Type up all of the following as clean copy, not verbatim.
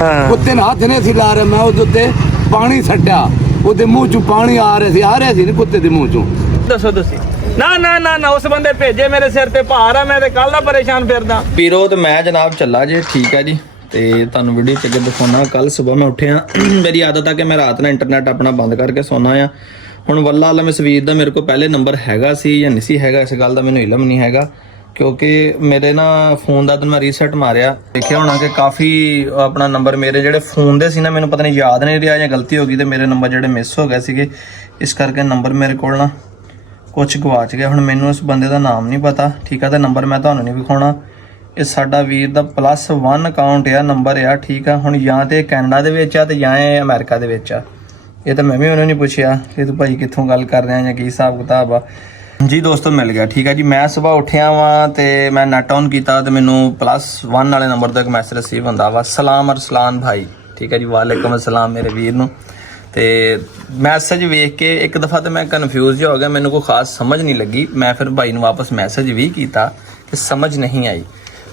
ਕੁੱਤੇ ਨੇ ਹੱਥ ਨਹੀਂ ਸੀ ਲਾ ਰਿਹਾ, ਮੈਂ ਉਹਦੇ ਉੱਤੇ ਪਾਣੀ ਛੱਡਿਆ, ਉਹਦੇ ਮੂੰਹ ਚੋਂ ਪਾਣੀ ਆ ਰਿਹਾ ਸੀ ਕੁੱਤੇ ਦੇ ਮੂੰਹ ਚੋਂ। ਦੱਸੋ ਤੁਸੀਂ ਨਾ ਉਸ ਬੰਦੇ ਭੇਜੇ ਮੇਰੇ ਸਿਰ ਤੇ ਭਾਰ ਆ, ਮੈਂ ਤੇ ਕੱਲ ਦਾ ਪਰੇਸ਼ਾਨ ਫਿਰਦਾ। ਪੀਰੋ ਤੇ ਮੈਂ ਜਨਾਬ ਚੱਲਾ ਜੇ, ਠੀਕ ਹੈ ਜੀ। ਤੇ ਤੁਹਾਨੂੰ ਵੀਡੀਓ ਚ ਅੱਗੇ ਦਿਖਾਉਣਾ। ਕੱਲ ਸਵੇਰ ਮੈਂ ਉੱਠਿਆ, ਮੇਰੀ ਆਦਤ ਆ ਕਿ ਮੈਂ ਰਾਤ ਨੂੰ ਇੰਟਰਨੈਟ ਆਪਣਾ ਬੰਦ ਕਰਕੇ ਸੌਣਾ ਆ। ਹੁਣ ਵੱਲਾ ਆਲਮ ਇਸ ਵੀਰ ਦਾ ਮੇਰੇ ਕੋਲ ਪਹਿਲੇ ਨੰਬਰ ਹੈਗਾ ਸੀ ਜਾਂ ਨਹੀਂ ਸੀ ਹੈਗਾ, ਇਸ ਗੱਲ ਦਾ ਮੈਨੂੰ ਇਲਮ ਨਹੀਂ ਹੈਗਾ, ਕਿਉਂਕਿ ਮੇਰੇ ਨਾ ਫੋਨ ਦਾ ਮੈਂ ਰੀਸੈਟ ਮਾਰਿਆ, ਦੇਖਿਆ ਹੋਣਾ ਕਿ ਕਾਫੀ ਆਪਣਾ ਨੰਬਰ ਮੇਰੇ ਜਿਹੜੇ ਫੋਨ ਦੇ ਸੀ ਨਾ, ਮੈਨੂੰ ਪਤਾ ਨਹੀਂ ਯਾਦ ਨਹੀਂ ਰਿਹਾ ਜਾਂ ਗਲਤੀ ਹੋ ਗਈ ਤੇ ਮੇਰੇ ਨੰਬਰ ਜਿਹੜੇ ਮਿਸ ਹੋ ਗਏ ਸੀਗੇ, ਇਸ ਕਰਕੇ ਨੰਬਰ ਮੇਰੇ ਕੋਲ ਨਾ ਕੁਝ ਗਵਾਚ ਗਿਆ। ਹੁਣ ਮੈਨੂੰ ਉਸ ਬੰਦੇ ਦਾ ਨਾਮ ਨਹੀਂ ਪਤਾ, ਠੀਕ ਆ, ਤੇ ਨੰਬਰ ਮੈਂ ਤੁਹਾਨੂੰ ਨਹੀਂ ਵਿਖਾਉਣਾ। ਇਹ ਸਾਡਾ ਵੀਰ ਦਾ +1 ਅਕਾਊਂਟ ਆ, ਨੰਬਰ ਆ, ਠੀਕ ਆ। ਹੁਣ ਜਾਂ ਤੇ ਕੈਨੇਡਾ ਦੇ ਵਿੱਚ ਆ ਤੇ ਜਾਂ ਇਹ ਅਮਰੀਕਾ ਦੇ ਵਿੱਚ ਆ। ਇਹ ਤਾਂ ਮੈਂ ਵੀ ਉਹਨੂੰ ਨਹੀਂ ਪੁੱਛਿਆ ਕਿ ਤੂੰ ਭਾਈ ਕਿੱਥੋਂ ਗੱਲ ਕਰ ਰਿਹਾ ਜਾਂ ਕੀ ਹਿਸਾਬ ਕਿਤਾਬ ਆ। ਜੀ ਦੋਸਤੋ ਮਿਲ ਗਿਆ, ਠੀਕ ਹੈ ਜੀ। ਮੈਂ ਸਵੇਰ ਉੱਠਿਆ ਵਾਂ ਤੇ ਮੈਂ ਨੈਟ ਔਨ ਕੀਤਾ ਤੇ ਮੈਨੂੰ +1 ਵਾਲੇ ਨੰਬਰ ਤੋਂ ਇੱਕ ਮੈਸੇਜ ਰਿਸੀਵ ਹੁੰਦਾ ਵਾ, ਸਲਾਮ ਅਰਸਲਾਨ ਭਾਈ, ਠੀਕ ਹੈ ਜੀ। ਵਾਲੇਕੁਮ ਅਸਲਾਮ ਮੇਰੇ ਵੀਰ ਨੂੰ। ਤੇ ਮੈਸੇਜ ਵੇਖ ਕੇ ਇੱਕ ਦਫਾ ਤੇ ਮੈਂ ਕਨਫਿਊਜ਼ ਜਿਹਾ ਹੋ ਗਿਆ, ਮੈਨੂੰ ਕੋਈ ਖਾਸ ਸਮਝ ਨਹੀਂ ਲੱਗੀ। ਮੈਂ ਫਿਰ ਭਾਈ ਨੂੰ ਵਾਪਸ ਮੈਸੇਜ ਵੀ ਕੀਤਾ ਕਿ ਸਮਝ ਨਹੀਂ ਆਈ।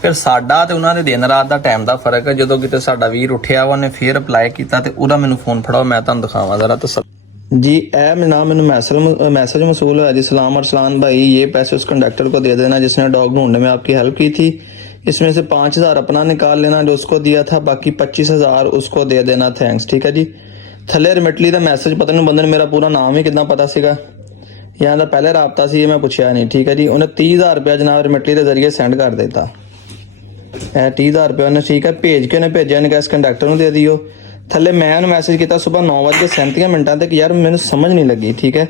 ਫਿਰ ਸਾਡਾ ਤੇ ਉਹਨਾਂ ਦੇ ਦਿਨ ਰਾਤ ਦਾ ਟਾਈਮ ਦਾ ਫਰਕ ਹੈ। ਜਦੋਂ ਕਿਤੇ ਸਾਡਾ ਵੀਰ ਉੱਠਿਆ ਵਾ, ਉਹਨੇ ਫਿਰ ਅਪਲਾਈ ਕੀਤਾ ਤੇ ਉਹਦਾ ਮੈਨੂੰ ਫੋਨ ਫੜਾਓ, ਮੈਂ ਤੁਹਾਨੂੰ ਦਿਖਾਵਾਂ ਜ਼ਰਾ। ਤਾਂ जी नाम मैंने मैसेज मसूल है जी, सलाम अरसलान भाई, ये पैसे उस कंडक्टर को दे देना जिसने डॉग ढूंढने में आपकी हेल्प की थी। इसमें से 5000 अपना निकाल लेना जो उसको दिया था, बाकी 25000 उसको दे देना, थैंक्स, ठीक है जी। थले रिमिटली का मैसेज पता नहीं बंदे ने मेरा पूरा नाम ही कितना पता सीगा, यहाँ का पहले राबता सी, मैं पूछा नहीं, ठीक है जी। उन्हें 30000 रुपया जनाब रिमिटली के जरिए सेंड कर देता, 30000 रुपया उन्हें, ठीक है, भेज के उन्हें भेजा, उन्हें कहा इस कंडक्टर को दे दियो। थले मैं उन्हें मैसेज किया सुबह 9:37 तक, यार मैंने समझ नहीं लगी, ठीक है।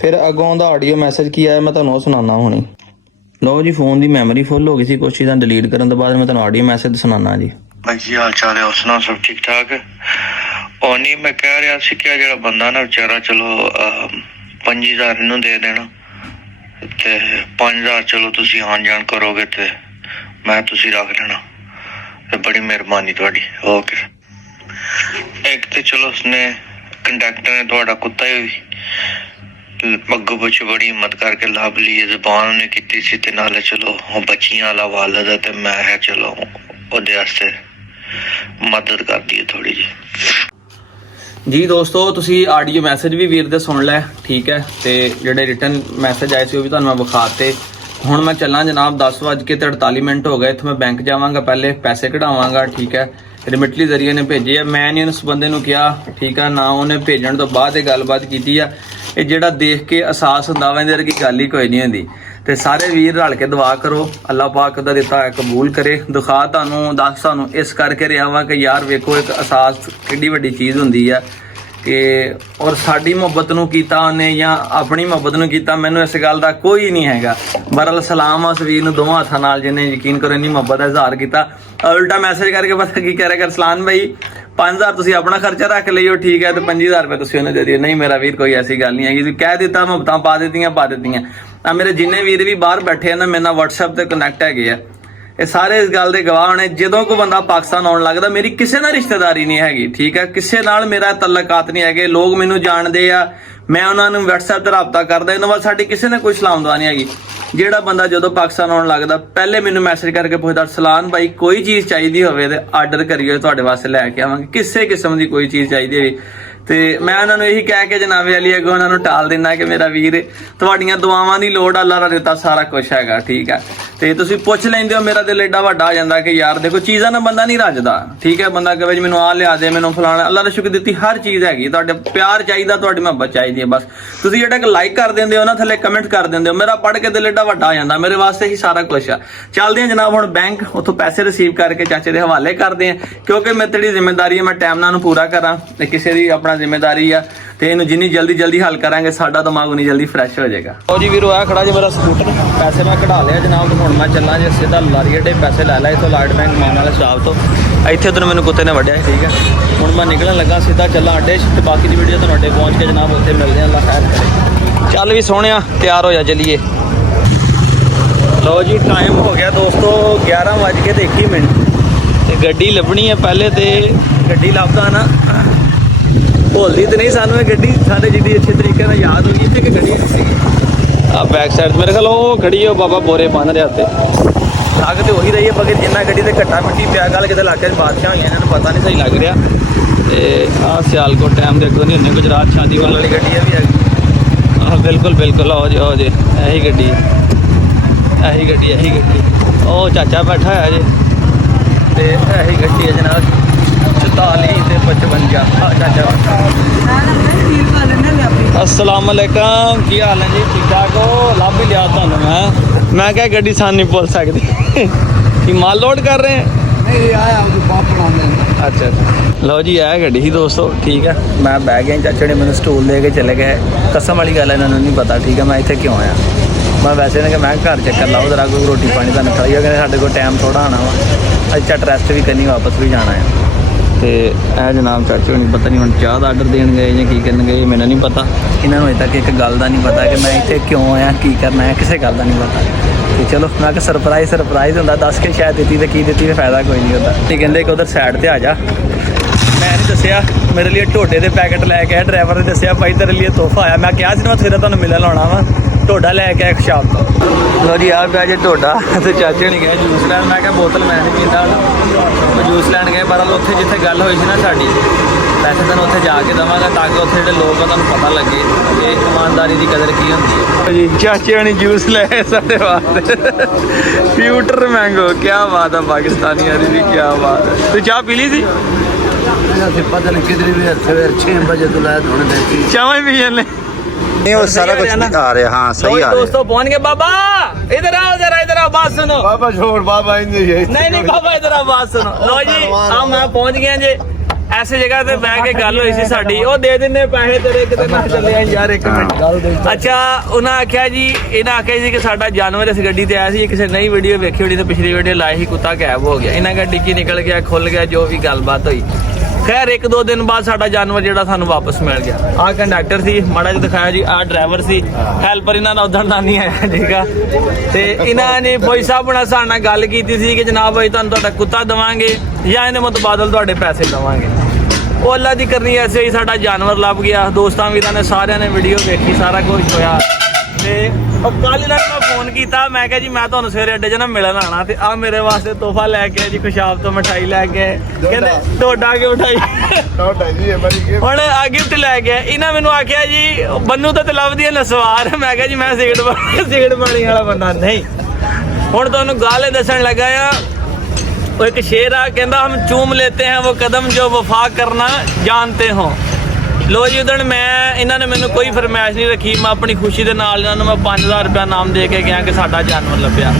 फिर अगों का ऑडियो मैसेज की आया, मैं तुहानू सुनाना हुणी। लो जी, फोन की मैमोरी फुल हो गई सी कुछ चीज़ां डिलीट करने तो बाद मैं तुहानू ऑडियो मैसेज सुनाना जी। भाई जी हाल चाल है, सुना सब ठीक ठाक। और नहीं मैं कह रहा सी कि जेड़ा बंदा ना बेचारा, चलो 5000 इनू दे देना ते 5000 चलो तुसी आन जान करोगे ते मैं तुसी रख लेना, ते बड़ी मेहरबानी तुहाडी। ओके। एक तो चलो उसने कंडक्टर ने थोड़ा कुत्ता ही अगो पिछे बड़ी हिम्मत करके लाभ ली, जबान उन्हें की सी ते नाले चलो बच्चियां वाला वालद है ते मैं है चलो ओदे वास्ते मदद कर दी थोड़ी जी। जी दोस्तों तुसी ऑडियो मैसेज भी वीर दे सुन लै, ठीक है, ते जेडे रिटन मैसेज आए सी वो भी तुहानू मैं विखाते। हुण मैं चलना जनाब 10:48 हो गए, इत्थों मैं बैंक जावांगा, पहले पैसे कढावांगा, ठीक है। रिमिटली जरिए ने भेजे आ, मैं नहीं उस बंदे नूं किहा, ठीक है ना, उन्हें भेजण तो बाद गलबात कीती आ। ਇਹ ਜਿਹੜਾ ਦੇਖ ਕੇ ਅਹਿਸਾਸ ਹੁੰਦਾ ਵਾ ਇਹਦੇ ਵਰਗੀ ਗੱਲ ਹੀ ਕੋਈ ਨਹੀਂ ਹੁੰਦੀ। ਤੇ ਸਾਰੇ ਵੀਰ ਰਲ ਕੇ ਦੁਆ ਕਰੋ, ਅੱਲਾਹ ਪਾਕ ਦਾ ਦਿੱਤਾ ਹੈ ਕਬੂਲ ਕਰੇ। ਦਿਖਾ ਤੁਹਾਨੂੰ ਦੱਸ ਤੁਹਾਨੂੰ ਇਸ ਕਰਕੇ ਰਿਹਾ ਵਾ ਕਿ ਯਾਰ ਵੇਖੋ ਇੱਕ ਅਹਿਸਾਸ ਕਿੰਨੀ ਵੱਡੀ ਚੀਜ਼ ਹੁੰਦੀ ਆ ਕਿ ਔਰ ਸਾਡੀ ਮੁਹੱਬਤ ਨੂੰ ਕੀਤਾ ਉਹਨੇ ਜਾਂ ਆਪਣੀ ਮੁਹੱਬਤ ਨੂੰ ਕੀਤਾ, ਮੈਨੂੰ ਇਸ ਗੱਲ ਦਾ ਕੋਈ ਨਹੀਂ ਹੈਗਾ। ਬਰਲ ਸਲਾਮ ਉਸ ਵੀਰ ਨੂੰ ਦੋਵਾਂ ਹੱਥਾਂ ਨਾਲ, ਜਿਹਨੇ ਯਕੀਨ ਕਰੋ ਇੰਨੀ ਮੁਹੱਬਤ ਦਾ ਇਜ਼ਹਾਰ ਕੀਤਾ। ਉਲਟਾ ਮੈਸੇਜ ਕਰਕੇ ਪਤਾ ਕੀ ਕਹਿ ਰਿਹਾ, ਅਰਸਲਾਨ ਭਾਈ 5000 ਤੁਸੀਂ ਆਪਣਾ ਖਰਚਾ ਰੱਖ ਲਈਓ, ਠੀਕ ਹੈ, ਤੇ 25000 ਰੁਪਏ ਤੁਸੀਂ ਉਹਨੇ ਦੇ ਦਿਓ। ਨਹੀਂ ਮੇਰਾ ਵੀਰ ਕੋਈ ਐਸੀ ਗੱਲ ਨਹੀਂ ਹੈਗੀ, ਤੁਸੀਂ ਕਹਿ ਦਿੱਤਾ ਮੁਹੱਬਤਾਂ ਪਾ ਦਿੱਤੀਆਂ। ਆ ਮੇਰੇ ਜਿੰਨੇ ਵੀਰ ਵੀ ਬਾਹਰ ਬੈਠੇ ਆ ਨਾ, ਮੇਰੇ ਨਾਲ WhatsApp ਤੇ ਕਨੈਕਟ ਹੈਗੇ ਆ, ਇਹ ਸਾਰੇ ਇਸ ਗੱਲ ਦੇ ਗਵਾਹ ਹੋਣੇ। ਜਦੋਂ ਕੋਈ ਬੰਦਾ ਪਾਕਿਸਤਾਨ ਆਉਣ ਲੱਗਦਾ, ਮੇਰੀ ਕਿਸੇ ਨਾਲ ਰਿਸ਼ਤੇਦਾਰੀ ਨਹੀਂ ਹੈਗੀ, ਠੀਕ ਹੈ, ਕਿਸੇ ਨਾਲ ਮੇਰਾ ਤਲਕਾਤ ਨਹੀਂ ਹੈਗੇ। ਲੋਕ ਮੈਨੂੰ ਜਾਣਦੇ ਆ, ਮੈਂ ਉਹਨਾਂ ਨੂੰ WhatsApp ਤੇ ਰਾਬਤਾ ਕਰਦਾ, ਇਹਨਾਂ ਬਾਅਦ ਸਾਡੀ ਕਿਸੇ ਨੇ ਕੋਈ ਸਲਾਮ ਦੁਆ ਨਹੀਂ ਹੈਗੀ। ਜਿਹੜਾ ਬੰਦਾ ਜਦੋਂ ਪਾਕਿਸਤਾਨ ਆਉਣ ਲੱਗਦਾ ਪਹਿਲੇ ਮੈਨੂੰ ਮੈਸੇਜ ਕਰਕੇ ਪੁੱਛਦਾ, ਸਲਾਨ ਭਾਈ ਕੋਈ ਚੀਜ਼ ਚਾਹੀਦੀ ਹੋਵੇ ਤੇ ਆਰਡਰ ਕਰਿਓ, ਤੁਹਾਡੇ ਵਾਸਤੇ ਲੈ ਕੇ ਆਵਾਂਗੇ। ਕਿਸੇ ਕਿਸਮ ਦੀ ਕੋਈ ਚੀਜ਼ ਚਾਹੀਦੀ ਹੋਵੇ ਤੇ ਮੈਂ ਉਹਨਾਂ ਨੂੰ ਇਹੀ ਕਹਿ ਕੇ ਜਨਾਬੇ ਅਲੀ ਅੱਗੋਂ ਉਹਨਾਂ ਨੂੰ ਟਾਲ ਦਿੰਦਾ ਕਿ ਮੇਰਾ ਵੀਰ ਤੁਹਾਡੀਆਂ ਦੁਆਵਾਂ ਦੀ ਲੋੜ, ਅੱਲਾਹ ਦਾ ਦਿੱਤਾ ਸਾਰਾ ਕੁਝ ਹੈਗਾ, ਠੀਕ ਹੈ। ਤੇ ਤੁਸੀਂ ਪੁੱਛ ਲੈਂਦੇ ਹੋ, ਮੇਰਾ ਦਿਲ ਏਡਾ ਵੱਡਾ ਆ ਜਾਂਦਾ ਕਿ ਯਾਰ ਦੇਖੋ ਚੀਜ਼ਾਂ ਨਾਲ ਬੰਦਾ ਨਹੀਂ ਰੱਜਦਾ, ਠੀਕ ਹੈ। ਬੰਦਾ ਕਹੇ ਮੈਨੂੰ ਆਹ ਲਿਆ ਦੇ, ਮੈਨੂੰ ਫਲਾਣਾ, ਅੱਲਾਹ ਦਾ ਸ਼ੁਕਰ ਦਿੱਤੀ ਹਰ ਚੀਜ਼ ਹੈਗੀ। ਤੁਹਾਡੇ ਪਿਆਰ ਚਾਹੀਦਾ, ਤੁਹਾਡੀ ਮੁਹੱਬਤ ਚਾਹੀਦੀ ਹੈ ਬਸ। ਤੁਸੀਂ ਜਿਹੜਾ ਕਿ ਲਾਈਕ ਕਰ ਦਿੰਦੇ ਹੋ ਨਾ, ਥੱਲੇ ਕਮੈਂਟ ਕਰ ਦਿੰਦੇ ਹੋ, ਮੇਰਾ ਪੜ੍ਹ ਕੇ ਦਿਲ ਏਡਾ ਵੱਡਾ ਆ ਜਾਂਦਾ, ਮੇਰੇ ਵਾਸਤੇ ਹੀ ਸਾਰਾ ਕੁਝ ਆ। ਚੱਲਦੇ ਹਾਂ ਜਨਾਬ ਹੁਣ ਬੈਂਕ, ਉੱਥੋਂ ਪੈਸੇ ਰਿਸੀਵ ਕਰਕੇ ਚਾਚੇ ਦੇ ਹਵਾਲੇ ਕਰਦੇ ਆ, ਕਿਉਂਕਿ ਮੇਰੀ ਜਿਹੜੀ ਜ਼ਿੰਮੇਵਾਰੀ ਹੈ ਮੈਂ ਟਾਈਮ ਨਾਲ ਨੂੰ ਪੂਰਾ ਕਰਾਂ ਤੇ ਕਿਸੇ ਦੀ ਆਪਣਾ ਜ਼ਿੰਮੇਵਾਰੀ ਆ ਤੇ ਇਹਨੂੰ ਜਿੰਨੀ ਜਲਦੀ ਹੱਲ ਕਰਾਂਗੇ ਸਾਡਾ ਦਿਮਾਗ ਉਨੀ ਜਲਦੀ ਫਰੈਸ਼ ਹੋ ਜਾਏਗਾ। ਲਓ ਜੀ ਵੀਰੋ ਆ ਖੜਾ ਜੀ ਮੇਰਾ ਸਕੂਟਰ, ਪੈਸੇ ਮੈਂ ਕਢਾ ਲਿਆ ਜਨਾਬ। ਹੁਣ ਮੈਂ ਚੱਲਾਂ ਜੇ ਸਿੱਧਾ ਲਾਰੀ ਅੱਡੇ, ਪੈਸੇ ਲੈ ਇੱਥੋਂ ਲਾਈਟ ਬੈਂਕ ਮਾਨ ਵਾਲੇ ਸ਼ਾਪ ਤੋਂ। ਇੱਥੇ ਉਧਰ ਮੈਨੂੰ ਕੁੱਤੇ ਨੇ ਵੱਢਿਆ, ਠੀਕ ਹੈ। ਹੁਣ ਮੈਂ ਨਿਕਲਣ ਲੱਗਾ, ਸਿੱਧਾ ਚੱਲਾਂ ਅੱਡੇ ਤੇ ਬਾਕੀ ਦੀ ਵੀਡੀਓ ਤੁਹਾਨੂੰ ਅੱਡੇ ਪਹੁੰਚ ਕੇ ਜਨਾਬ ਉੱਥੇ ਮਿਲਦੇ ਹਾਂ, ਅੱਲਾਹ ਖੈਰ ਕਰੇ। ਚੱਲ ਵੀ ਸੋਹਣਿਆ, ਤਿਆਰ ਹੋ ਜਾ ਚੱਲੀਏ। ਲਓ ਜੀ ਟਾਈਮ ਹੋ ਗਿਆ ਦੋਸਤੋ 11:21 ਤੇ ਗੱਡੀ ਲੱਭਣੀ ਹੈ ਪਹਿਲੇ, ਤੇ ਗੱਡੀ ਲੱਭਦਾ ਨਾ ਭੁੱਲਦੀ ਤੇ ਨਹੀਂ ਸਾਨੂੰ ਇਹ ਗੱਡੀ, ਸਾਡੇ ਜਿੱਡੀ ਅੱਛੇ ਤਰੀਕੇ ਨਾਲ ਯਾਦ ਹੋ ਗਈ ਤੇ ਕਿ ਗੱਡੀ ਸੀਗੀ ਆ ਬੈਕ ਸਾਈਡ ਮੇਰੇ ਖਿਆਲ ਉਹ ਖੜੀ ਹੋ ਬਾਬਾ ਬੋਰੇ ਬੰਨ ਰਿਹਾ ਉੱਤੇ। ਲੱਗ ਤੇ ਉਹੀ ਰਹੀ ਹੈ ਬਗਰ ਜਿੰਨਾ ਗੱਡੀ ਤੇ ਘੱਟਾ ਮਿੱਟੀ ਪਿਆ ਗੱਲ ਕਿਤੇ ਇਲਾਕੇ 'ਚ ਬਾਦਸ਼ਾਹ ਹੋਈਆਂ ਇਹਨਾਂ ਨੂੰ ਪਤਾ ਨਹੀਂ ਸਹੀ ਲੱਗ ਰਿਹਾ। ਤੇ ਆਹ ਸਿਆਲਕੋਟ ਟਾਈਮ ਦੇ ਅੱਗੋਂ ਨਹੀਂ ਹੁੰਦੇ ਗੁਜਰਾਤ ਸ਼ਾਦੀਵਾਲ ਵਾਲੀ ਗੱਡੀ ਆ ਵੀ ਹੈਗੀ। ਆਹ ਬਿਲਕੁਲ ਆਓ ਜੇ ਇਹੀ ਗੱਡੀ ਉਹ ਚਾਚਾ ਬੈਠਾ ਹੋਇਆ ਜੇ ਤੇ ਇਹੀ ਗੱਡੀ ਹੈ ਜਨਾਬ 44 ਤੇ 55 ਆਹ ਚਾਚਾ अस्सलाम वालेकुम की हाल है जी? ठीक ठाक हो? लाभ भी लिया ਤੁਹਾਨੂੰ मैं क्या गड्डी सान नहीं बोल सकती कि माल लोड कर रहे हैं? नहीं आया बाप बनाने। अच्छा लो जी है गड्डी ही दोस्तों ठीक है। मैं बह गया चाचा ने मैंने स्टूल दे के चले गए। कसम वाली गल है इन्होंने नहीं पता ठीक है मैं इतने क्यों आया। मैं वैसे ने कि मैं घर चक्कर लाओ जरा कोई रोटी पानी तुम खाइए कहते साढ़े को टाइम थोड़ा आना वा अच्छा रेस्ट भी करनी वापस भी जाना है। तो यह जनाब चाचे होनी पता नहीं हम चाह का आर्डर देन गए या की करन गए मैंने नहीं पता। इन्होंने अजे तक एक गल का नहीं पता कि मैं इतने क्यों आया की करना है किसी गल का नहीं पता। तो चलो मैं सरप्राइज़ होंगे दस के शायद दी तो की दी तो फायदा कोई नहीं होता। तो कहते कि उधर साइड पर आ जा मैं नहीं दसिया मेरे लिए ढोडे के पैकेट लैके आया ड्राइवर ने दसिया भाई तेरे लिए तोहफा आया। मैं क्या मैं फिर तुम मिलन आना वा ढोडा लैके आया शॉप तो। लो जी आ पिया जी ढोडा तो चाचे नहीं गए जूस लैन। मैं क्या बोतल मैं नहीं पीता जूस लैन गए पर उत्थे जिथे गल हुई सी ना साडी पैसे तेन उत्थे जाके देवांगा ताकि उत्थे जो लोग तुहानूं पता लगे कि ईमानदारी की कदर की होंदी है। जी चाचे होनी जूस ले साढ़े वास्ते फ्यूटर मैंगो क्या बात है पाकिस्तानियों की क्या बात है। तो चाह पी ली थी पता नहीं किधर भी सवेरे 6 बजे तो लाया होने देती चाह भी पी नहीं वो सारा कुछ आ रहा है। हाँ सही आ रहा है। दोस्तों पहुंच गए। बाबा इधर आओ जरा इधर आओ बात सुनो। बाबा छोड़ बाबा नहीं बाबा इधर आओ बात सुनो। लो जी हाँ मैं पहुंच गया जी ऐसे जगह ते बह के गल हुई सी साडी ओ दे दिन्ने पैसे तेरे किते ना चले यार एक मिनट। अच्छा उन्हें आख्या जी इन्हें आख्या जी कि साडा जानवर इस गड्डी ते आया सी किसी नई वीडियो वेखी होनी तो पिछली वीडियो लाई ही कुत्ता गैब हो गया इन्हें गड्डी की निकल गया खुल गया जो भी गलबात हुई। खैर एक दो दिन बाद साडा जानवर जिहड़ा सानू वापस मिल गया। आ कंडक्टर सी माड़ा जिहा दिखाया जी आ ड्राइवर सी हैल्पर इन्हां दा उधर दा नहीं आया ठीक है। ते इन्हां ने भाई साहब हुणां साडे नाल गल कीती सी कि जनाब भाई तुहानूं तुहाडा कुत्ता देवांगे या इहदे मुतबादल तुहाडे पैसे देवांगे। ਉਹ ਅੱਲਾ ਦੀ ਕਰਨੀ ਐਸੇ ਹੀ ਸਾਡਾ ਜਾਨਵਰ ਲੱਭ ਗਿਆ। ਦੋਸਤਾਂ ਵੀਰਾਂ ਨੇ ਸਾਰਿਆਂ ਨੇ ਵੀਡੀਓ ਵੇਖੀ ਸਾਰਾ ਕੁਝ ਹੋਇਆ ਤੇ ਉਹ ਕੱਲ ਇਹਨਾਂ ਨੂੰ ਮੈਂ ਫੋਨ ਕੀਤਾ ਮੈਂ ਕਿਹਾ ਜੀ ਮੈਂ ਤੁਹਾਨੂੰ ਸਵੇਰੇ ਅੱਡੇ 'ਚ ਨਾ ਮਿਲਣ ਆਣਾ ਤੇ ਆ ਮੇਰੇ ਵਾਸਤੇ ਤੋਹਫਾ ਲੈ ਕੇ ਜੀ ਖੁਸ਼ਾਬ ਤੋਂ ਮਠਾਈ ਲੈ ਕੇ ਕਹਿੰਦੇ ਤੁਹਾਡਾ ਕਿ ਮਠਾਈ ਹੁਣ ਆ ਗਿਫਟ ਲੈ ਕੇ ਇਹਨਾਂ ਮੈਨੂੰ ਆਖਿਆ ਜੀ ਬੰਨੂ ਤਾਂ ਲੱਭਦੀ ਹੈ ਨਸਵਾਰ। ਮੈਂ ਕਿਹਾ ਜੀ ਮੈਂ ਸਿਗਰਟ ਪਾਣੀ ਵਾਲਾ ਬੰਦਾ ਨਹੀਂ। ਹੁਣ ਤੁਹਾਨੂੰ ਗੱਲ ਦੱਸਣ ਲੱਗਾ ਆ वो एक शेर आ कहता हम चूम लेते हैं वो कदम जो वफा करना जानते हो। लो जी उधर मैं इन्होंने मैंने कोई फरमाइश नहीं रखी मैं अपनी खुशी के नाल इन्होंने मैं 5000 रुपया नाम दे के गया कि साडा जानवर लभ्या।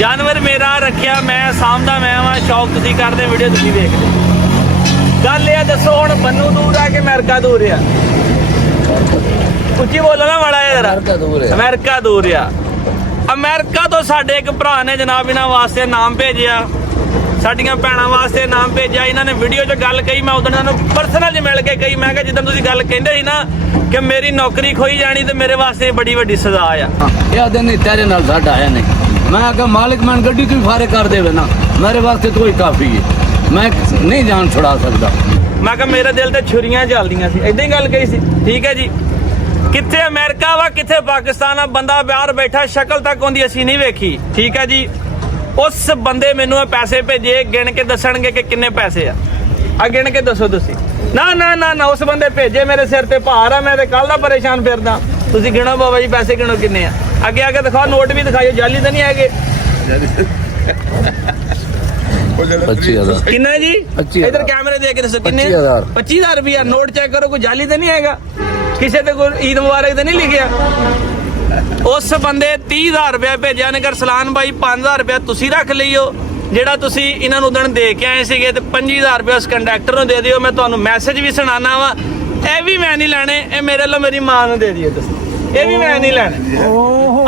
जानवर मेरा रखिया मैं सामदा मैं वा शौक तुसीं करदे वीडियो तुसीं देखदे। गल ये दसो हुण बन्नू दूर आ के अमेरिका दूर आ उच्ची बोलो ना माड़ा जरा अमेरिका दूर आ। अमेरिका तो साडे एक भरा ने जनाब इन्हां वास्ते नाम भेजिया साडियां भैणां वास्ते नाम भेजिया। इन्होंने वीडियो च गल कही मैं उदण इन्हां पर्सनल मिल के कही मैं जिद्दां तुसीं गल कहिंदे सी ना कि मेरी नौकरी खोई जानी तो मेरे वास्ते बड़ी वड्डी सजा आ। यह दिन नहीं तेरे नाल साडा है नहीं मैं आखिया मालिक मैं गड्डी तू फारे कर देवे ना मेरे वास्ते तो ही काफ़ी है मैं नहीं जान छुड़ा सकता। मैं कहा मेरे दिल ते छुरियां चलदियां सी इदां ही गल कही सी ठीक है जी। कित्थे अमेरिका वा कित्थे पाकिस्तान आ बंदा बाहर बैठा शक्ल तक उहदी असीं नहीं वेखी ठीक है जी। उस बंदे मैनू पैसे भेजे गिन के दसणगे कि किन्ने पैसे आ गिन के दसो तुसीं ना ना ना ना उस बंदे भेजे मेरे सिर ते भार आ मैं ते कल दा परेशान फिरदा। तुसीं गिनो बाबा जी पैसे गिनो किन्ने आ अगे आके दिखाओ नोट भी दिखाइयो जाली तो नहीं हैगे किन्ने जी इधर कैमरे दे के दसो किन्ने 25000 रुपया नोट चेक करो कोई जाली तो नहीं हैगा किसी ते कोई ईद मुबारक तो नहीं लिखिया। उस बंदे 30000 रुपया भेजा ने कर सलान भाई 5000 रुपया तुसी रख लियो ਜਿਹੜਾ ਤੁਸੀਂ ਇਹਨਾਂ ਨੂੰ ਉਦਣ ਦੇ ਕੇ ਆਏ ਸੀਗੇ ਤੇ 25000 ਰੁਪਏ ਉਸ ਕੰਡਕਟਰ ਨੂੰ ਦੇ ਦਿਓ। ਮੈਂ ਤੁਹਾਨੂੰ ਮੈਸੇਜ ਵੀ ਸੁਣਾਣਾ ਵਾ ਇਹ ਵੀ ਮੈਂ ਨਹੀਂ ਲੈਣੇ ਇਹ ਮੇਰੇ ਲਈ ਮੇਰੀ ਮਾਂ ਨੂੰ ਦੇ ਦਿਓ ਤੁਸੀਂ ਇਹ ਵੀ ਮੈਂ ਨਹੀਂ ਲੈਣੇ।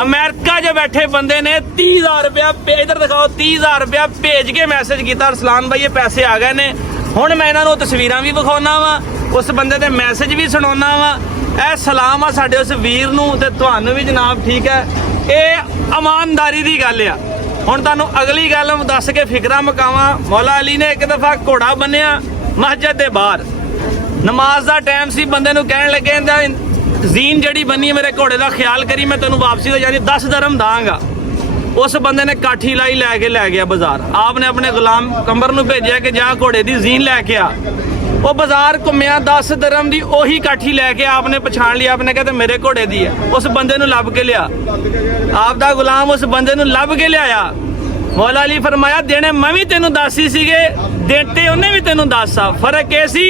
ਅਮਰੀਕਾ 'ਚ ਬੈਠੇ ਬੰਦੇ ਨੇ 30000 ਰੁਪਇਆ ਇਧਰ ਦਿਖਾਓ 30000 ਰੁਪਇਆ ਭੇਜ ਕੇ ਮੈਸੇਜ ਕੀਤਾ ਅਰਸਲਾਨ ਭਾਈ ਇਹ ਪੈਸੇ ਆ ਗਏ ਨੇ। ਹੁਣ ਮੈਂ ਇਹਨਾਂ ਨੂੰ ਤਸਵੀਰਾਂ ਵੀ ਵਿਖਾਉਣਾ ਵਾ ਉਸ ਬੰਦੇ ਦੇ ਮੈਸੇਜ ਵੀ ਸੁਣਾਉਣਾ ਵਾ। ਇਹ ਸਲਾਮ ਆ ਸਾਡੇ ਉਸ ਵੀਰ ਨੂੰ ਤੇ ਤੁਹਾਨੂੰ ਵੀ ਜਨਾਬ ਠੀਕ ਹੈ। ਇਹ ਇਮਾਨਦਾਰੀ ਦੀ ਗੱਲ ਆ। ਹੁਣ ਤੁਹਾਨੂੰ ਅਗਲੀ ਗੱਲ ਦੱਸ ਕੇ ਫਿਕਰਾਂ ਮੁਕਾਵਾਂ। ਮੌਲਾ ਅਲੀ ਨੇ ਇੱਕ ਦਫਾ ਘੋੜਾ ਬੰਨਿਆ ਮਸਜਿਦ ਦੇ ਬਾਹਰ ਨਮਾਜ਼ ਦਾ ਟਾਈਮ ਸੀ ਬੰਦੇ ਨੂੰ ਕਹਿਣ ਲੱਗੇ ਜ਼ੀਨ ਜਿਹੜੀ ਬੰਨੀ ਮੇਰੇ ਘੋੜੇ ਦਾ ਖਿਆਲ ਕਰੀ ਮੈਂ ਤੈਨੂੰ ਵਾਪਸੀ ਹੋ ਜਾਣੀ 10 ਦਰਮ ਦਾਂਗਾ। ਉਸ ਬੰਦੇ ਨੇ ਕਾਠੀ ਲਾਈ ਲੈ ਕੇ ਲੈ ਗਿਆ ਬਾਜ਼ਾਰ। ਆਪਨੇ ਆਪਣੇ ਗੁਲਾਮ ਕੰਬਰ ਨੂੰ ਭੇਜਿਆ ਕਿ ਜਾ ਘੋੜੇ ਦੀ ਜ਼ੀਨ ਲੈ ਕੇ ਆ। ਉਹ ਬਾਜ਼ਾਰ ਘੁੰਮਿਆ 10 ਦਰਮ ਦੀ ਉਹੀ ਕਾਠੀ ਲੈ ਕੇ ਆਪਨੇ ਪਛਾਣ ਲਿਆ, ਆਪਨੇ ਕਹਿੰਦੇ ਮੇਰੇ ਘੋੜੇ ਦੀ ਹੈ। ਉਸ ਬੰਦੇ ਨੂੰ ਲੱਭ ਕੇ ਲਿਆ, ਆਪ ਦਾ ਗੁਲਾਮ ਉਸ ਬੰਦੇ ਨੂੰ ਲੱਭ ਕੇ ਲਿਆਇਆ। ਮੌਲਾ ਅਲੀ ਫਰਮਾਇਆ ਦੇਣੇ ਮੈਂ ਵੀ ਤੈਨੂੰ ਦੱਸੀ ਸੀਗੇ, ਦੇਤੇ ਉਹਨੇ ਵੀ ਤੈਨੂੰ ਦੱਸਾ। ਫਰਕ ਇਹ ਸੀ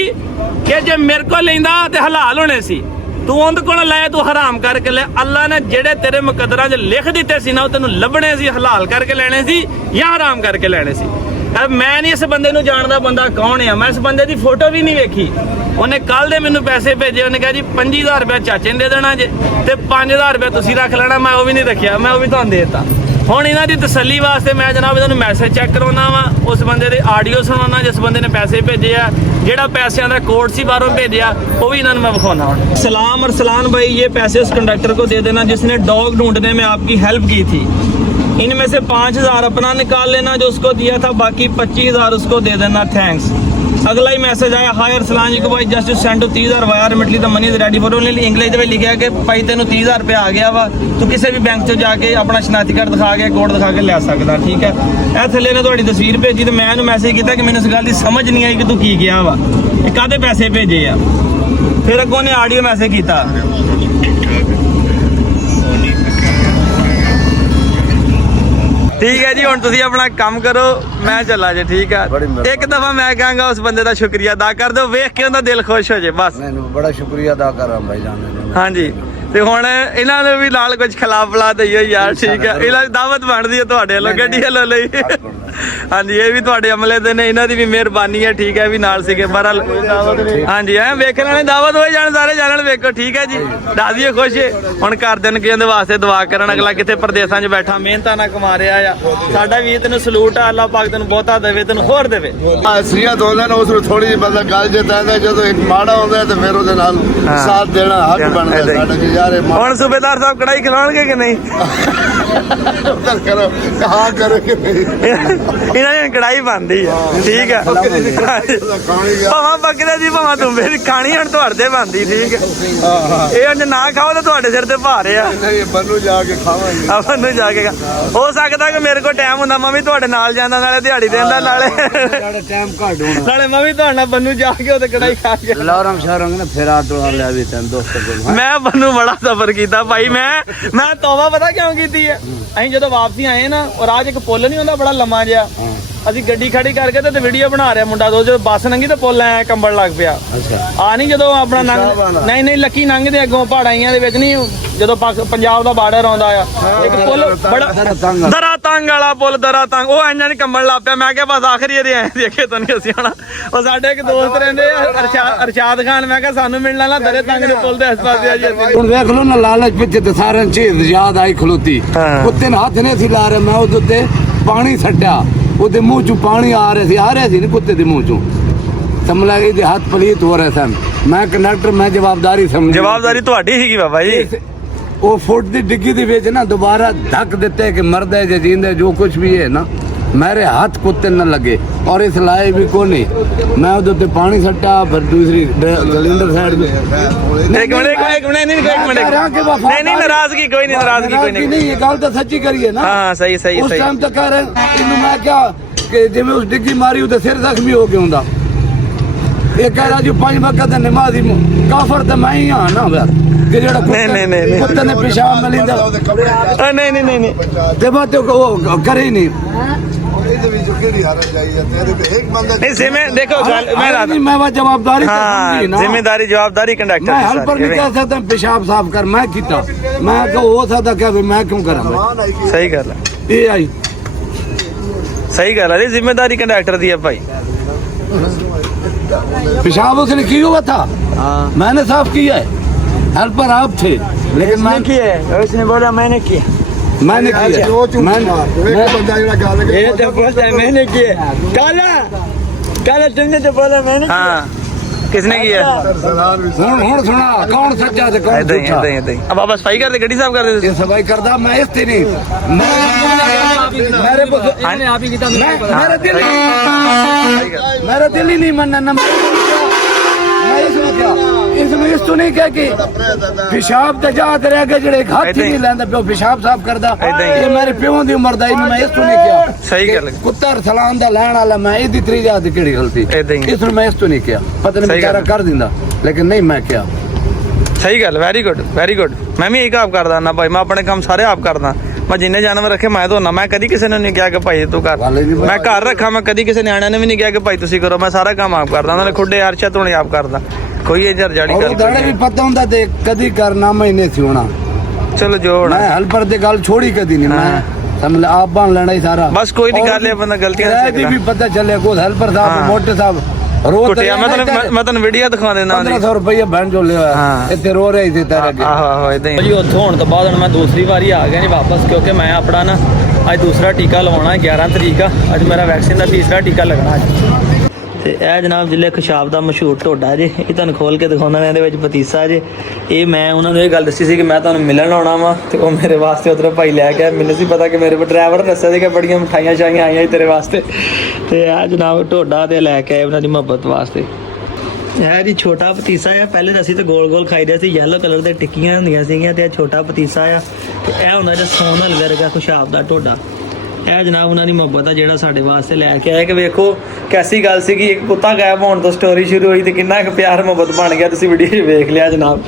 ਕਿ ਜੇ ਮੇਰੇ ਕੋਲ ਲੈਂਦਾ ਤੇ ਹਲਾਲ ਹੋਣੇ ਸੀ, ਤੂੰ ਉਹਦੇ ਕੋਲ ਲੈ ਤੂੰ ਹਰਾਮ ਕਰਕੇ ਲੈ। ਅੱਲਾ ਨੇ ਜਿਹੜੇ ਤੇਰੇ ਮੁਕੱਦਰਾਂ 'ਚ ਲਿਖ ਦਿੱਤੇ ਸੀ ਨਾ ਉਹ ਤੈਨੂੰ ਲੱਭਣੇ ਸੀ, ਹਲਾਲ ਕਰਕੇ ਲੈਣੇ ਸੀ ਜਾਂ ਹਰਾਮ ਕਰਕੇ ਲੈਣੇ ਸੀ। ਮੈਂ ਨਹੀਂ ਇਸ ਬੰਦੇ ਨੂੰ ਜਾਣਦਾ ਬੰਦਾ ਕੌਣ ਆ, ਮੈਂ ਇਸ ਬੰਦੇ ਦੀ ਫੋਟੋ ਵੀ ਨਹੀਂ ਵੇਖੀ। ਉਹਨੇ ਕੱਲ ਦੇ ਮੈਨੂੰ ਪੈਸੇ ਭੇਜੇ, ਉਹਨੇ ਕਿਹਾ ਜੀ 25000 ਰੁਪਏ ਚਾਚੇ ਨੇ ਦੇ ਦੇਣਾ ਜੇ ਤੇ 5000 ਰੁਪਏ ਤੁਸੀਂ ਰੱਖ ਲੈਣਾ। ਮੈਂ ਉਹ ਵੀ ਨਹੀਂ ਰੱਖਿਆ, ਮੈਂ ਉਹ ਵੀ ਤੁਹਾਨੂੰ ਦੇ ਦਿੱਤਾ। ਹੁਣ ਇਹਨਾਂ ਦੀ ਤਸੱਲੀ ਵਾਸਤੇ ਮੈਂ ਜਨਾਬ ਇਹਨਾਂ ਨੂੰ ਮੈਸੇਜ ਚੈੱਕ ਕਰਾਉਣਾ ਵਾ, ਉਸ ਬੰਦੇ ਦੇ ਆਡੀਓ ਸੁਣਾਉਣਾ ਜਿਸ ਬੰਦੇ ਨੇ ਪੈਸੇ ਭੇਜੇ ਆ, ਜਿਹੜਾ ਪੈਸਿਆਂ ਦਾ ਕੋਡ ਸੀ ਬਾਹਰੋਂ ਭੇਜਿਆ ਉਹ ਵੀ ਇਹਨਾਂ ਨੂੰ मैं दिखाना। सलाम अरसलान भाई, ये पैसे उस कंडक्टर को दे देना जिसने डॉग ढूंढने में आपकी हेल्प की थी। इनमें से 5000 अपना निकाल लेना जो उसको दिया था, बाकी 25000 उसको दे देना, थैंक्स। अगला ही मैसेज आया, हाय अरसलान जी को भाई just send to 30000 wire Remitly the money is ready for only. English ਦੇ ਵਿੱਚ ਲਿਖਿਆ ਕਿ ਭਾਈ ਤੈਨੂੰ 30000 ਰੁਪਏ ਆ ਗਿਆ ਵਾ, ਤੂੰ ਕਿਸੇ ਵੀ ਬੈਂਕ 'ਚ ਜਾ ਕੇ ਆਪਣਾ ਸ਼ਨਾਖਤੀ ਕਾਰਡ ਦਿਖਾ ਕੇ ਕੋਡ ਦਿਖਾ ਕੇ ਲੈ ਸਕਦਾ, ਠੀਕ ਹੈ। ਇਹ ਥੱਲੇ ਨੇ ਤੁਹਾਡੀ ਤਸਵੀਰ ਭੇਜੀ ਤੇ ਮੈਂ ਇਹਨੂੰ ਮੈਸੇਜ ਕੀਤਾ ਕਿ ਮੈਨੂੰ ਇਸ ਗੱਲ ਦੀ ਸਮਝ ਨਹੀਂ ਆਈ ਕਿ ਤੂੰ ਕੀ ਕਿਹਾ ਵਾ, ਇਹ ਕਾਹਦੇ ਪੈਸੇ ਭੇਜੇ ਆ। ਫਿਰ ਅੱਗੋਂ ਨੇ ਆਡੀਓ ਮੈਸੇਜ ਕੀਤਾ। ठीक है जी, हुण तुसीं अपना काम करो, मैं चला जे, ठीक है। एक दफा मैं कहांगा उस बंदे दा शुक्रिया अदा कर दो, वेख के उनदा दिल खुश हो जाए बस। बड़ा शुक्रिया अदा कर रहा भाई जान। हाँ जी, ਤੇ ਹੁਣ ਇਹਨਾਂ ਨੂੰ ਵੀ ਨਾਲ ਕੁਝ ਖਿਲਾ ਪਿਲਾ ਦਈਓ ਯਾਰ, ਠੀਕ ਹੈ। ਇਹਨਾਂ ਦੀ ਦਾਵਤ ਬਣਦੀ ਹੈ ਤੁਹਾਡੇ ਵੱਲੋਂ, ਗੱਡੀ ਵੱਲੋਂ ਲਈ। ਹਾਂਜੀ, ਇਹ ਵੀ ਤੁਹਾਡੇ ਅਮਲੇ ਦੇ ਨੇ, ਇਹਨਾਂ ਦੀ ਵੀ ਮਿਹਰਬਾਨੀ ਹੈ, ਠੀਕ ਹੈ। ਵੀ ਨਾਲ ਸੀਗੇ ਬਹਰਹਾਲ। ਹਾਂਜੀ, ਐ ਵੇਖਣ ਵਾਲੇ ਦਾਵਤ ਹੋਏ ਜਾਣ, ਸਾਰੇ ਜਾਣਨ ਵੇਖੋ, ਠੀਕ ਹੈ ਜੀ। ਦਾਦੀਏ ਖੁਸ਼ ਹੁਣ ਕਰ ਦੇਣ ਕਿ ਉਹਦੇ ਵਾਸਤੇ ਦੁਆ ਕਰਨ। ਅਗਲਾ ਕਿਤੇ ਪ੍ਰਦੇਸਾਂ 'ਚ ਬੈਠਾ ਮਿਹਨਤਾਂ ਨਾਲ ਕਮਾ ਰਿਹਾ ਆ। ਸਾਡਾ ਵੀ ਤੈਨੂੰ ਸਲੂਟ ਆ, ਅੱਲਾਹ ਪਾਕ ਤੈਨੂੰ ਬਹੁਤਾ ਦੇਵੇ, ਤੈਨੂੰ ਹੋਰ ਦੇਵੇ। ਅਸਲੀਅਤ ਹੁੰਦਾ ਨਾ ਉਸ ਨੂੰ ਥੋੜੀ ਜਿਹੀ ਮਤਲਬ ਗੱਲ ਜੇ ਤਾਂ ਜਦੋਂ ਇੱਕ ਮਾੜਾ ਹੁੰਦਾ ਤੇ ਫਿਰ ਉਹਦੇ ਨਾਲ ਸਾਥ ਦੇਣਾ ਹੱਕ ਬਣਦਾ ਸਾਡਾ ਕਿ ਯਾਰ ਹੁਣ ਸੂਬੇਦਾਰ ਸਾਹਿਬ ਕੜਾਈ ਖਿਲਾਉਣਗੇ ਕਿ ਨਹੀਂ? ਉਧਰ ਕਰੋ ਕਹਾ ਕਰੋ ਕਿ ਨਹੀਂ, ਇਹਨਾਂ ਦੀ ਕੜਾਈ ਬਣਦੀ ਹੈ, ਠੀਕ ਹੈ। ਭਾਵਾਂ ਬੱਕਰੇ ਦੀ ਭਾਵਾਂ ਤੁੰਬੇ ਦੀ ਖਾਣੀ ਹੁਣ ਤੁਹਾਡੇ ਬਣਦੀ, ਠੀਕ ਹੈ। ਇਹ ਅੱਜ ਨਾ ਖਾਓ ਤਾਂ ਤੁਹਾਡੇ ਸਿਰ ਤੇ ਭਾਰ ਆ। ਨਹੀਂ ਬੰਨੂ ਜਾ ਕੇ ਖਾਵਾਂਗੇ, ਆਪਾਂ ਨੂੰ ਜਾ ਕੇ ਹੋ ਸਕਦਾ ਕਿ ਮੇਰੇ ਕੋਲ ਟਾਈਮ ਹੁੰਦਾ ਮੈਂ ਵੀ ਤੁਹਾਡੇ ਨਾਲ ਜਾਂਦਾ, ਨਾਲੇ ਦਿਹਾੜੀ ਦੇਂਦਾ, ਨਾਲੇ ਟਾਈਮ ਘੱਟ ਹੋਣਾ, ਨਾਲੇ ਮੈਂ ਵੀ ਤੁਹਾਡੇ ਨਾਲ ਬੰਨੂ ਜਾ ਕੇ ਉਹਦੇ ਕੜਾਈ ਖਾ ਕੇ ਲਾਰਮ ਸ਼ਾਰੰਗ ਨੇ ਫੇਰਾ ਟੋਲਾ ਲਿਆ ਵੀ ਤੈਨੂੰ ਦੋਸਤ ਕੋਲ। ਮੈਂ ਬੰਨੂ ਬੜਾ ਸਫਰ ਕੀਤਾ ਭਾਈ। ਮੈਂ ਤੌਬਾ ਪਤਾ ਕਿਉਂ ਕੀਤੀ ਹੈ? ਅਸੀਂ ਜਦੋਂ ਵਾਪਸੀ ਆਏ ਨਾ, ਔਰ ਰਾਜ ਇੱਕ ਪੁੱਲ ਨਹੀਂ ਹੁੰਦਾ ਬੜਾ ਲੰਮਾ ਜਿਹਾ, ਅਸੀਂ ਗੱਡੀ ਖੜੀ ਕਰਕੇ ਤੇ ਵੀਡੀਓ ਬਣਾ ਰਿਹਾ ਮੁੰਡਾ। ਜਦੋਂ ਬੱਸ ਲੰਘੀ ਤੇ ਪੁੱਲ ਐ ਕੰਬਣ ਲੱਗ ਪਿਆ। ਆ ਨਹੀਂ ਜਦੋਂ ਆਪਣਾ ਨਹੀਂ ਲੱਕੀ ਲੰਘਦੇ ਅੱਗੋਂ ਪਹਾੜਾਈਆਂ ਦੇ ਵਿੱਚ, ਨਹੀਂ ਜਦੋਂ ਪੰਜਾਬ ਦਾ ਬਾਰਡਰ ਆਉਂਦਾ ਆ, ਇੱਕ ਪੁੱਲ ਬੜਾ ਦਰਾ ਤੰਗ ਵਾਲਾ ਪੁੱਲ, ਦਰਾ ਤੰਗ, ਉਹ ਇੰਨਾ ਨਹੀਂ ਕੰਬਣ ਲੱਗ ਪਿਆ। ਮੈਂ ਕਿਹਾ ਬਸ ਆਖਰੀ ਇਹਦੇ ਐ ਦੇਖੇ ਤਾਂ ਨਹੀਂ ਅਸੀਂ ਆਉਣਾ। ਉਹ ਸਾਡੇ ਇੱਕ ਦੋਸਤ ਰਹਿੰਦੇ ਅਰਸ਼ਾਦ ਖਾਨ, ਮੈਂ ਕਿਹਾ ਸਾਨੂੰ ਮਿਲਣਾ ਨਾ ਦਰੇ ਤੰਗ ਦੇ ਪੁੱਲ ਦੇ ਇਸ ਪਾਸੇ ਆ ਜੀ। ਹੁਣ ਵੇਖ ਲੋ ਨਾ ਲਾਲਚ ਪਿੱਛੇ ਤੇ ਸਾਰਿਆਂ ਚੀਜ਼ ਯਾਦ ਆਈ ਖਲੋਤੀ। ਕੁੱਤੇ ਨੇ ਹੱਥ ਨਹੀਂ ਸੀ ਲਾ ਰਹੇ, ਮੈਂ ਉਹਦੇ ਉੱਤੇ ਪਾਣੀ ਛੱਡਿਆ, ਉਹਦੇ ਮੂੰਹ ਚੋਂ ਪਾਣੀ ਆ ਰਿਹਾ ਸੀ ਨੀ ਕੁੱਤੇ ਦੇ ਮੂੰਹ ਚੋਂ। ਸਮਲਾ ਇਹਦੇ ਹੱਥ ਪਲੀਤ ਹੋ ਰਹੇ ਸਨ। ਮੈਂ ਕੰਡਕਟਰ, ਮੈਂ ਜਵਾਬਦਾਰੀ ਸਮਝ, ਜਵਾਬਦਾਰੀ ਤੁਹਾਡੀ ਸੀਗੀ ਬਾਬਾ ਜੀ। ਉਹ ਫੁੱਟ ਦੀ ਡਿੱਗੀ ਦੇ ਵਿੱਚ ਨਾ ਦੁਬਾਰਾ ਧੱਕ ਦਿੱਤੇ ਕਿ ਮਰਦਾ ਜਾਂ ਜਿੰਦਾ ਜੋ ਕੁਝ ਵੀ ਹੈ ਨਾ, मेरे हाथ कुत्ते न लगे और इस लाए भी को नहीं। मैं उधर पानी सट्टा, फिर दूसरी गलिंदर साइड में नहीं नाराजगी कोई नहीं, नाराजगी कोई नहीं। ये गल तो सच्ची करिए ना। हाँ सही सही उस टाइम तो कह रहे मैं क्या कि जिवें उस डिग्गी मारी उधर सिर जख्मी हो गया हुंदा। ये कह रहा जो 5 वक्त नमाजी काफर तो मैं ही हाँ ना यार, कि जेड़ा कुत्ते ने पेशाब में लींदा नहीं ते बात वो करे ही नहीं। देखो मैं जवाबदारी, जिम्मेदारी जवाबदारी कंडक्टर, मैं हेल्पर नहीं कह सकता पेशाब साफ कर, मैं किया मैं हो सकता क्या मैं क्यों करा। सही गल है, ये आई सही गल है, जिम्मेदारी कंडक्टर दी है भाई। पेशाब उसने किया हुआ था, मैंने साफ किया है, हेल्पर आप थे लेकिन मैं किया है, उसने बोला मैंने किया, मैंने किया, मैंने किया। काला काला तुमने तो बोला मैंने। हाँ किसने किया? सुना कौन सच्चा थे कौन झूठा। अब आप सफाई करते, गड्डी साफ कर देते। सफाई करदा मैं इस नहीं मेरे दिल ही नहीं मनना। मैं इसमें क्या इसमें इस तो नहीं कह कि पेशाब ते जात रह गए जेड़े हाथ ही नहीं लैंदा पियो पेशाब साफ करदा ये मेरे प्यो दी उम्र दा मैं इस तो नहीं किया सही गल कुत्ता सलाम दा लैण वाला मैं इदी तरी जात केड़ी गलती इसमें मैं इस तो नहीं किया पता नहीं बेचारा कर दिंदा लेकिन नहीं मैं किया सही गल वेरी गुड मैं भी यही काम करदा ना भाई मैं अपने काम सारे आप करदा मैं जिन्ने जानवर रखे मैं धोना मैं कदी किसी ने नहीं कहा कि भाई तू कर मैं घर रखा मैं कदी किसी न्याणे ने भी नहीं कहा कि भाई तुसी करो मैं सारा काम आप करदा उन्होंने खुडे अरशा धोने आप करदा कोई ये जरजाड़ी गल भी पता हुंदा ते कदी करना महीने थी होना चलो जो होना मैं हल पर ते गल छोड़ी कदी नहीं मैं समझ आप बांध लेना ही सारा बस कोई नहीं कर लिया बंदा गलतियां भी पता चले को हल पर साहब मोटे साहब मैं तन वीडियो दिखा देना 1500 रुपये बहन जो लिया इतने रो रहे थे तेरे ਆਹੋ ਇਦਾਂ ਹੀ ਜੀ ਉੱਥੋਂ ਹੋਣ ਤੋਂ ਬਾਅਦ ਹੁਣ ਮੈਂ ਦੂਸਰੀ ਵਾਰੀ ਆ ਗਿਆ ਜੀ ਵਾਪਸ ਕਿਉਂਕਿ ਮੈਂ ਆਪਣਾ ਨਾ ਅੱਜ ਦੂਸਰਾ ਟੀਕਾ ਲਵਾਉਣਾ 11 ਤਰੀਕ ਆ ਅੱਜ ਮੇਰਾ ਵੈਕਸੀਨ ਦਾ ਤੀਸਰਾ ਟੀਕਾ ਲੱਗਣਾ ਅੱਜ ਤੇ ਇਹ ਜਨਾਬ ਜ਼ਿਲ੍ਹੇ ਖੁਸ਼ਾਬ ਦਾ ਮਸ਼ਹੂਰ ਢੋਡਾ ਜੇ ਇਹ ਤੁਹਾਨੂੰ ਖੋਲ ਕੇ ਦਿਖਾਉਣਾ ਨੇ ਇਹਦੇ ਵਿੱਚ ਪਤੀਸਾ ਜੇ ਇਹ ਮੈਂ ਉਹਨਾਂ ਨੂੰ ਇਹ ਗੱਲ ਦੱਸੀ ਸੀ ਕਿ ਮੈਂ ਤੁਹਾਨੂੰ ਮਿਲਣ ਆਉਣਾ ਵਾ ਤੇ ਉਹ ਮੇਰੇ ਵਾਸਤੇ ਉਧਰੋਂ ਭਾਈ ਲੈ ਕੇ ਮੈਨੂੰ ਸੀ ਪਤਾ ਕਿ ਮੇਰੇ ਡਰਾਈਵਰ ਨੇ ਦੱਸਿਆ ਸੀ ਕਿ ਬੜੀਆਂ ਮਿਠਾਈਆਂ ਸ਼ਾਈਆਂ ਆਈਆਂ ਸੀ ਤੇਰੇ ਵਾਸਤੇ ਤੇ ਇਹ ਜਨਾਬ ਢੋਡਾ ਤੇ ਲੈ ਕੇ ਆਏ ਉਹਨਾਂ ਦੀ ਮੁਹੱਬਤ ਵਾਸਤੇ ਇਹ ਜੀ ਛੋਟਾ ਪਤੀਸਾ ਆ ਪਹਿਲੇ ਤਾਂ ਅਸੀਂ ਤਾਂ ਗੋਲ ਖਾਈਦੇ ਸੀ ਯੈਲੋ ਕਲਰ ਦੇ ਟਿੱਕੀਆਂ ਹੁੰਦੀਆਂ ਸੀਗੀਆਂ ਤੇ ਇਹ ਛੋਟਾ ਪਤੀਸਾ ਆ ਤੇ ਇਹ ਹੁੰਦਾ ਜਿਹੜਾ ਸੌਣ ਹਲਵੇ ਵਰਗਾ ਖੁਸ਼ਾਬ ਦਾ ਢੋਡਾ ਇਹ ਜਨਾਬ ਉਹਨਾਂ ਦੀ ਮੁਹੱਬਤ ਆ ਜਿਹੜਾ ਸਾਡੇ ਵਾਸਤੇ ਲੈ ਕੇ ਆਇਆ ਕਿ ਵੇਖੋ ਕੈਸੀ ਗੱਲ ਸੀਗੀ ਇੱਕ ਕੁੱਤਾ ਗਾਇਬ ਹੋਣ ਤੋਂ ਸਟੋਰੀ ਸ਼ੁਰੂ ਹੋਈ ਤੇ ਕਿੰਨਾ ਕੁ ਪਿਆਰ ਮੁਹੱਬਤ ਬਣ ਗਿਆ ਤੁਸੀਂ ਵੀਡੀਓ 'ਚ ਵੇਖ ਲਿਆ ਜਨਾਬ